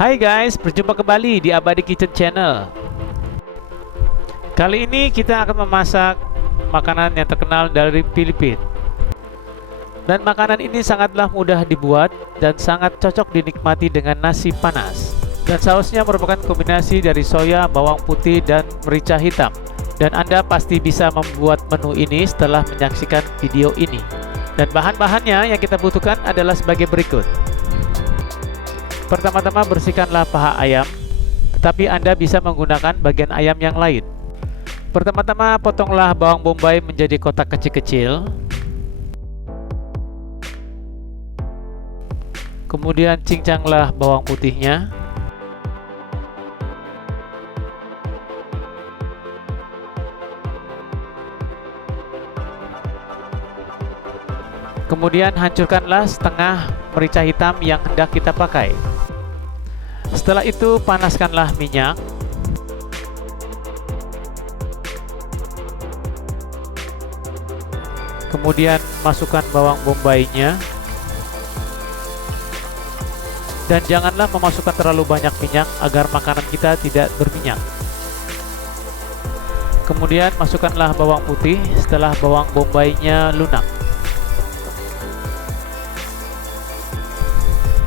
Hai guys, berjumpa kembali di Abadi Kitchen Channel. Kali ini kita akan memasak makanan yang terkenal dari Filipina. Dan makanan ini sangatlah mudah dibuat dan sangat cocok dinikmati dengan nasi panas. Dan sausnya merupakan kombinasi dari soya, bawang putih, dan merica hitam. Dan Anda pasti bisa membuat menu ini setelah menyaksikan video ini. Dan bahan-bahannya yang kita butuhkan adalah sebagai berikut. Pertama-tama bersihkanlah paha ayam, tetapi Anda bisa menggunakan bagian ayam yang lain. Pertama-tama potonglah bawang bombay menjadi kotak kecil-kecil. Kemudian cincanglah bawang putihnya. Kemudian hancurkanlah setengah merica hitam yang hendak kita pakai. Setelah itu panaskanlah minyak. Kemudian masukkan bawang bombaynya. Dan janganlah memasukkan terlalu banyak minyak agar makanan kita tidak berminyak. Kemudian masukkanlah bawang putih setelah bawang bombaynya lunak.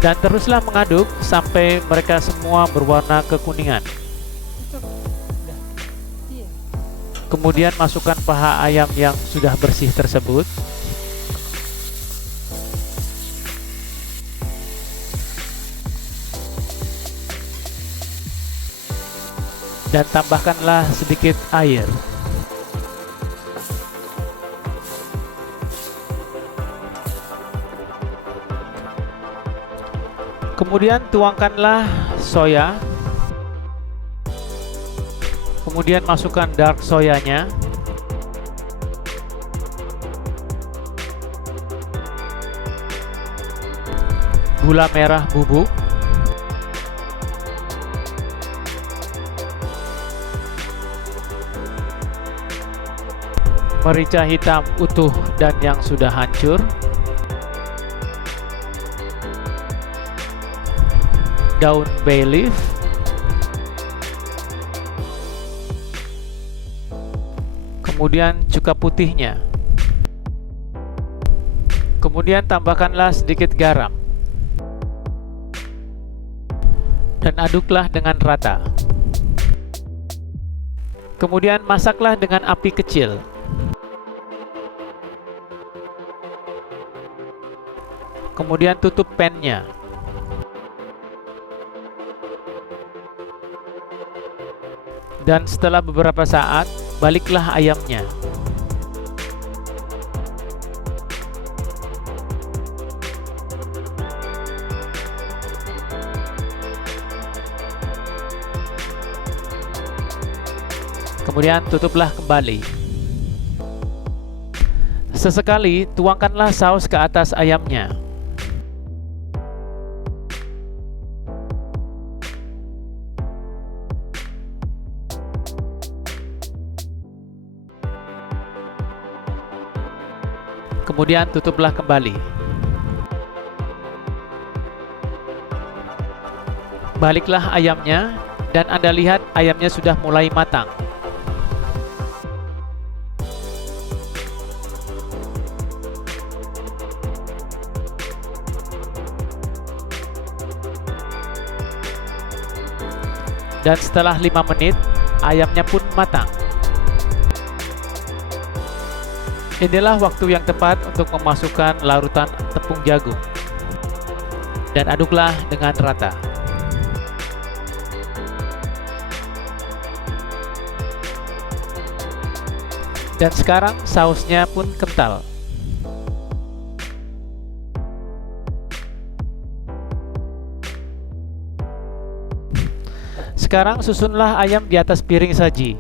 Dan teruslah mengaduk sampai mereka semua berwarna kekuningan. Kemudian masukkan paha ayam yang sudah bersih tersebut. Dan tambahkanlah sedikit air. Kemudian tuangkanlah soya. Kemudian masukkan dark soyanya. Gula merah bubuk. Merica hitam utuh dan yang sudah hancur. Daun bay leaf, kemudian cuka putihnya, kemudian tambahkanlah sedikit garam, dan aduklah dengan rata. Kemudian masaklah dengan api kecil. Kemudian tutup pan-nya. Dan setelah beberapa saat, baliklah ayamnya. Kemudian tutuplah kembali. Sesekali tuangkanlah saus ke atas ayamnya. Kemudian tutuplah kembali. Baliklah ayamnya, dan Anda lihat ayamnya sudah mulai matang. Dan setelah 5 menit, ayamnya pun matang. Inilah waktu yang tepat untuk memasukkan larutan tepung jagung. Dan aduklah dengan rata. Dan sekarang sausnya pun kental. Sekarang susunlah ayam di atas piring saji.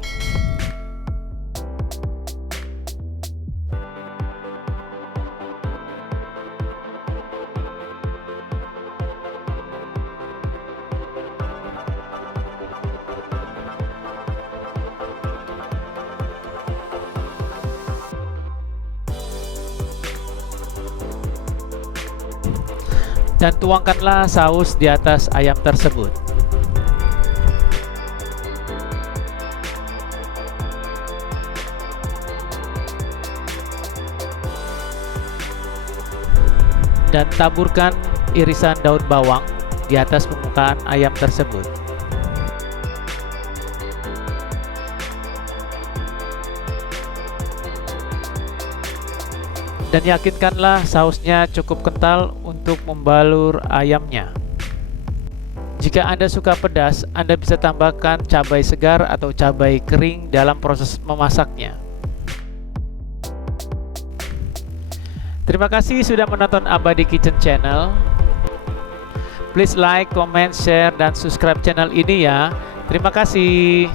Dan tuangkanlah saus di atas ayam tersebut. Dan taburkan irisan daun bawang di atas permukaan ayam tersebut. Dan yakinkanlah sausnya cukup kental untuk membalur ayamnya. Jika Anda suka pedas, Anda bisa tambahkan cabai segar atau cabai kering dalam proses memasaknya. Terima kasih sudah menonton Abadi Kitchen Channel. Please like, comment, share, dan subscribe channel ini ya. Terima kasih.